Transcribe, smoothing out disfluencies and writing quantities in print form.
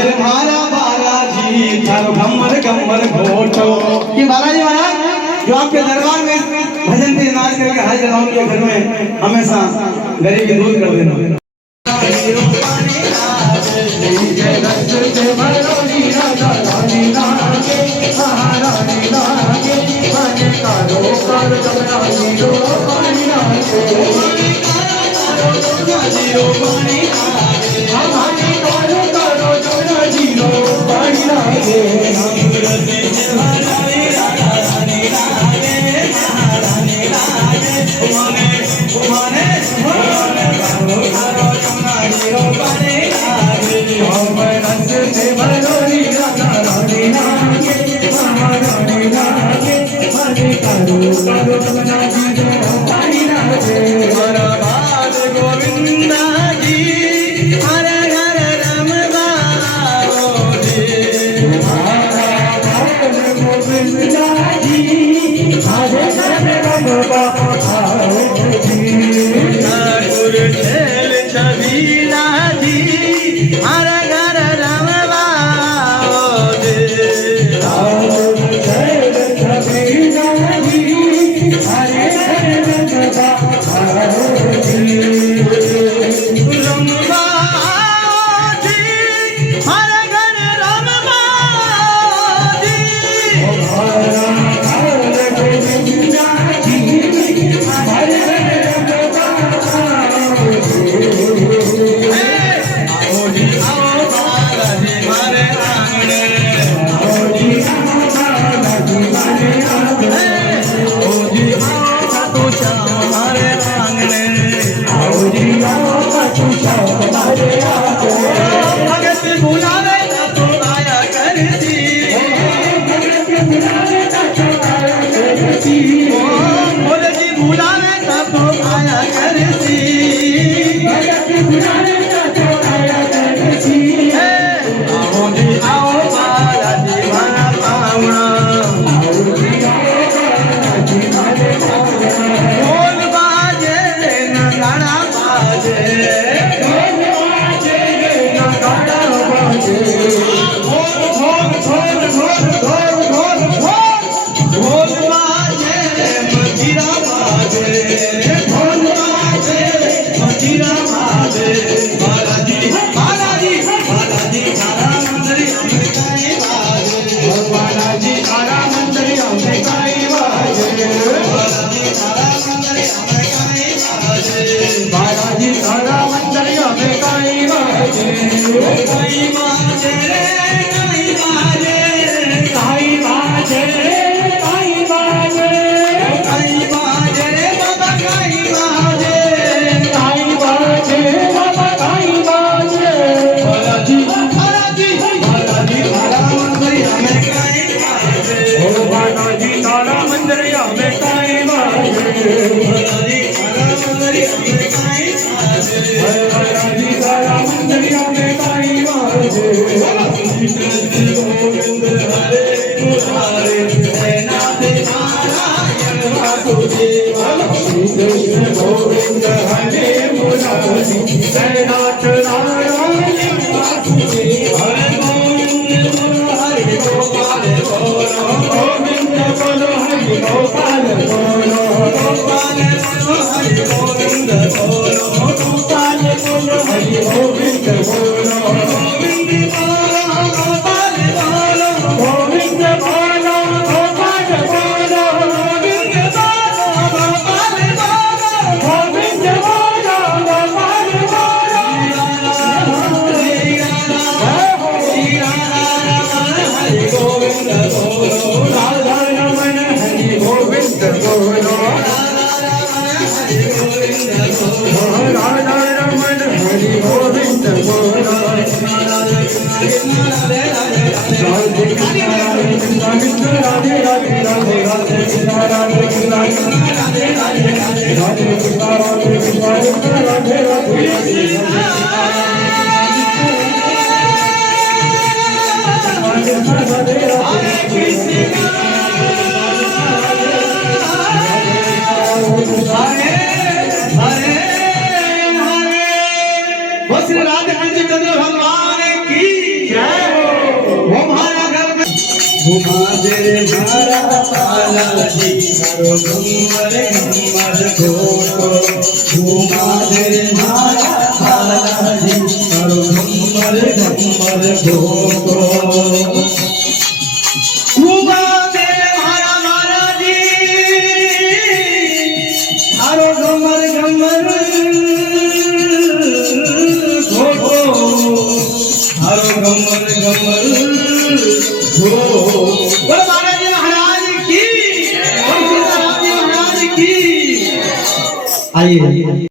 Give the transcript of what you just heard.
जय मारा बालाजी थारो गम्मर गम्मर घोटो। ये बालाजी महाराज जो आपके दरबार में भजन पे नाच करके हाजिर हैं, उनके घर में हमेशा गरीबी दूर कर देना। श्री राधे कृष्ण भगवान की जय। घुमा दे मारा बालाजी तारो घुमर घुमर घोटो घुमा दे मारा बालाजी तारो घुमर घुमर घोटो घुमा दे मारा बालाजी तारो घुमर घुमर घोटो तारो घुमर घुमर बोलो बालाजी महाराज की, बोलो सीताराम जी महाराज की। आइए